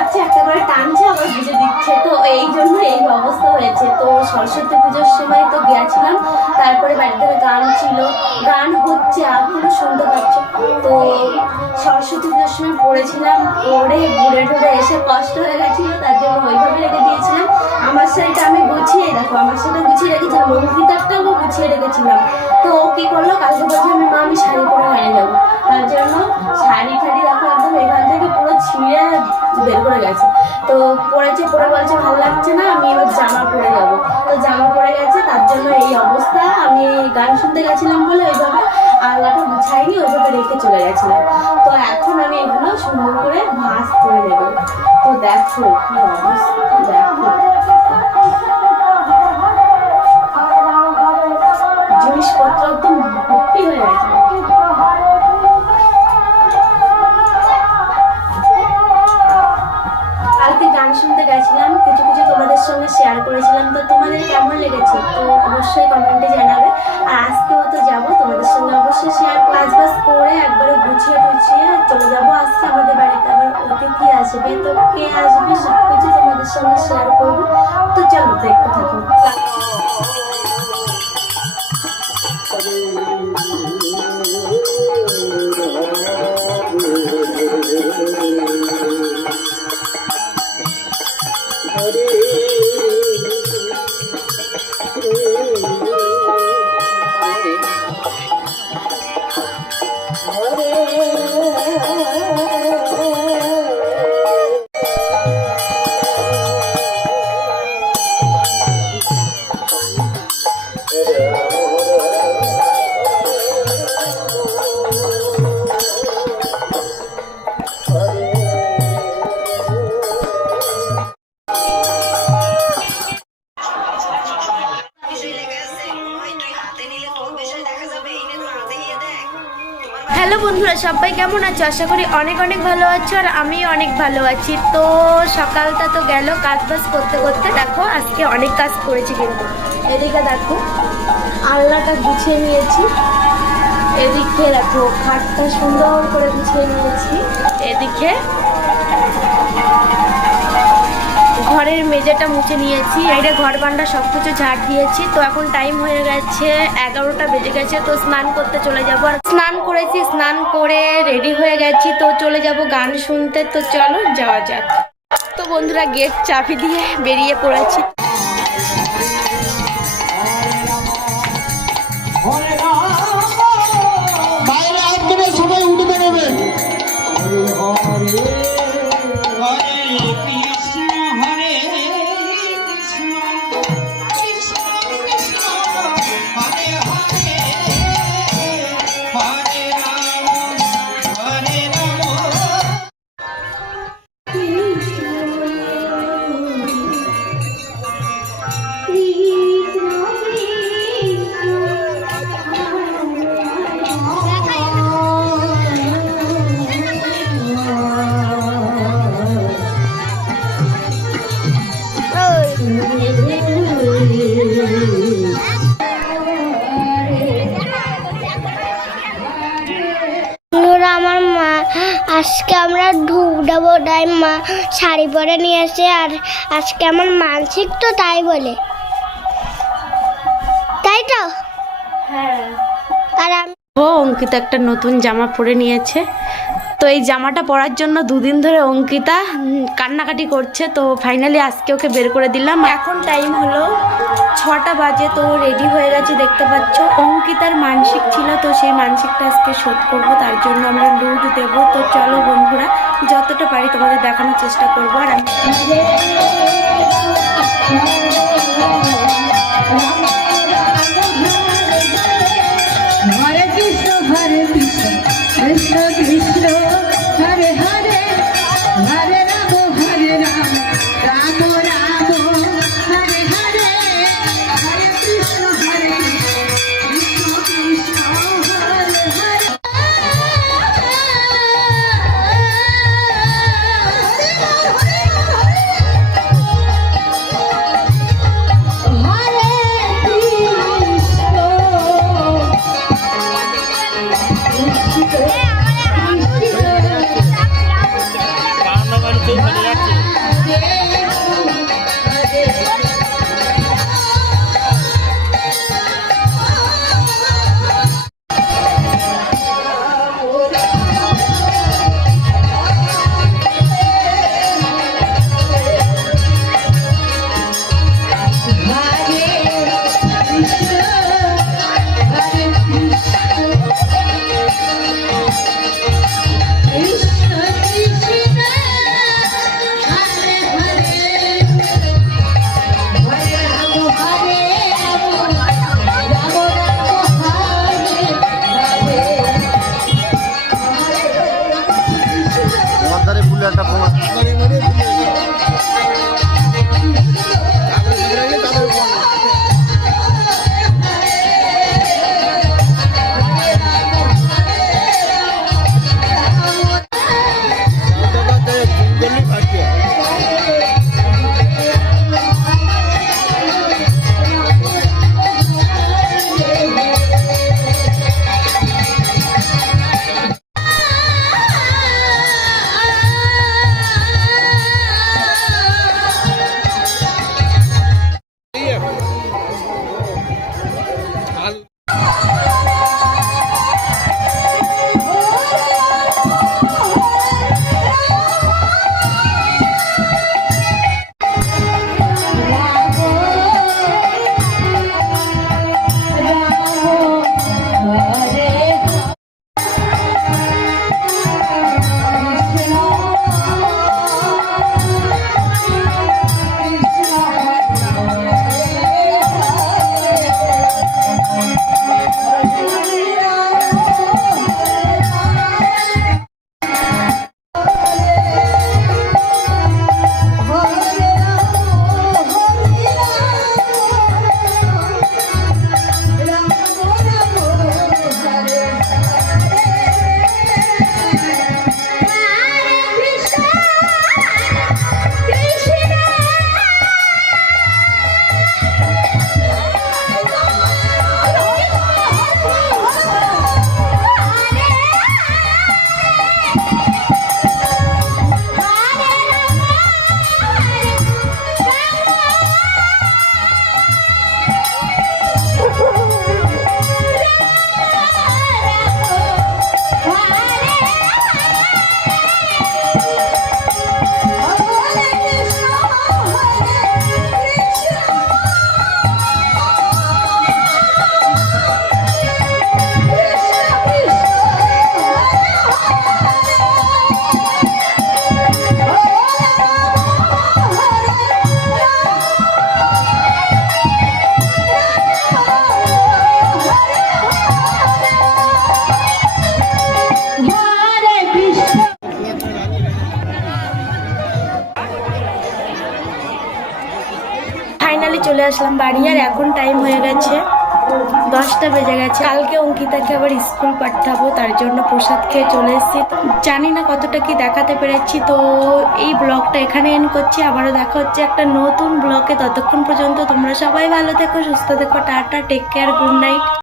মারছে, একটা করে টানছে, আবার বুঝে দিচ্ছে। তো এই জন্য এই অবস্থা হয়েছে। তো সরস্বতী পুজোর সময় তো গিয়েছিলাম, তারপরে বাড়িতে গান ছিল, গান হচ্ছে এখনো শুনতে পাচ্ছ। তো সরস্বতী পুজোর সময় পড়েছিলাম, পড়ে ঘুরে টুরে এসে কষ্ট হয়ে গেছিলো, তার জন্য ওইভাবে রেখে দিয়েছিলাম। আমার শাড়িটা আমি গুছিয়ে, দেখো আমার শাড়িটা গুছিয়ে রেখেছিলাম, অঙ্কিতারটাও গুছিয়ে রেখেছিলাম। তো ও কী করলো, কালকে বলছে আমি শাড়ি পরে বাইরে যাবো, তার জন্য শাড়ি ঠাড়ি দেখো একদম এখান থেকে পুরো ছিঁড়ে বের করে গেছে। তো পরেছে, পরে বলছে ভালো লাগছে না, আমি এবার জামা পরে যাবো। তো জামা পরে গেছে, তার জন্য এই অবস্থা। আমি গান শুনতে গেছিলাম বলে ওইভাবে আলনাটা গুছাইনি, ওইভাবে রেখে চলে গেছিলাম। তো এখন আমি এগুলো সুন্দর করে ভাঁজ করে দেবো। তো দেখো কি অবস্থা, দেখো জিনিসপত্র একদম ভর্তি হয়ে গেছে। কালকে গান শুনতে গেছিলাম, কিছু কিছু তোমাদের সঙ্গে শেয়ার করেছিলাম। তো তোমাদের কেমন লেগেছে তো অবশ্যই কমেন্টে জানাবে। আর আজকেও তো যাবো তোমাদের সঙ্গে, অবশ্যই শেয়ার ক্লাস বাস করে একবারে গুছিয়ে টুছিয়ে চলে যাবো। আজকে আমাদের বাড়িতে আবার অতিথি আসবে, তো কে আসবে সব কিছু তোমাদের সঙ্গে শেয়ার করবো। তো চলো দেখতে থাকো। হ্যালো বন্ধুরা, সবাই কেমন আছো? আশা করি অনেক অনেক ভালো আছো, আর আমি অনেক ভালো আছি। তো সকালটা তো গেল কাজ বাজ করতে করতে। দেখো আজকে অনেক কাজ করেছি, কিন্তু এদিকে দেখো আলনাটা গুছিয়ে নিয়েছি, এদিকে দেখো খাটটা সুন্দর করে গুছিয়ে নিয়েছি, এদিকে ঘরের মেঝেটা মুছে নিয়েছি, এটা ঘর বান্ডা সব কিছু ঝাড় দিয়েছি। তো এখন টাইম হয়ে গেছে 11টা বেজে গেছে। তো স্নান করতে চলে যাব। আর স্নান করেছি, স্নান করে রেডি হয়ে গেছি, তো চলে যাব গান শুনতে। তো চলো যাওয়া যাক। তো বন্ধুরা গেট চাবি দিয়ে বেরিয়ে পড়েছি। সবাই উঠে দাঁড়াবেন। আমার মা আজকে আমরা ঢুক দেবো, তাই মা শাড়ি পরে নিয়ে আসে। আর আজকে আমার মানসিক, তো তাই বলে, তাই তো। হ্যাঁ, আর আমি অঙ্কিতা একটা নতুন জামা পরে নিয়েছে। তো এই জামাটা পরার জন্য দুদিন ধরে অঙ্কিতা কান্নাকাটি করছে। তো ফাইনালি আজকে ওকে বের করে দিলাম। এখন টাইম হলো 6টা বাজে। তো রেডি হয়ে গেছে, দেখতে পাচ্ছ। অঙ্কিতার মানসিক ছিল, তো সেই মানসিকটা আজকে শোধ করবো, তার জন্য আমরা লুট দেবো। তো চলো বন্ধুরা, যতটা পারি তোমাদের দেখানোর চেষ্টা করবো। আর আমি হরে কৃষ্ণ কৃষ্ণ কৃষ্ণ হরে হরে, হরে রাম রাম রাম হরে হরে, হরে কৃষ্ণ কৃষ্ণ কৃষ্ণ হরে হরে। তুলে একটা প্রমাণ ফাইনালি চলে আসলাম বাড়ি। আর এখন টাইম হয়ে গেছে 10টা বেজে গেছে। কালকে অঙ্কিতাকে আবার স্কুল পাঠাবো, তার জন্য প্রসাদ খেয়ে চলে এসেছি। জানি না কতটা কি দেখাতে পেরেছি। তো এই ব্লগটা এখানে এন্ড করছি। আবারও দেখা হচ্ছে একটা নতুন ব্লগে। ততক্ষণ পর্যন্ত তোমরা সবাই ভালো থেকো, সুস্থ থেকো। Ta-ta, take care, good night.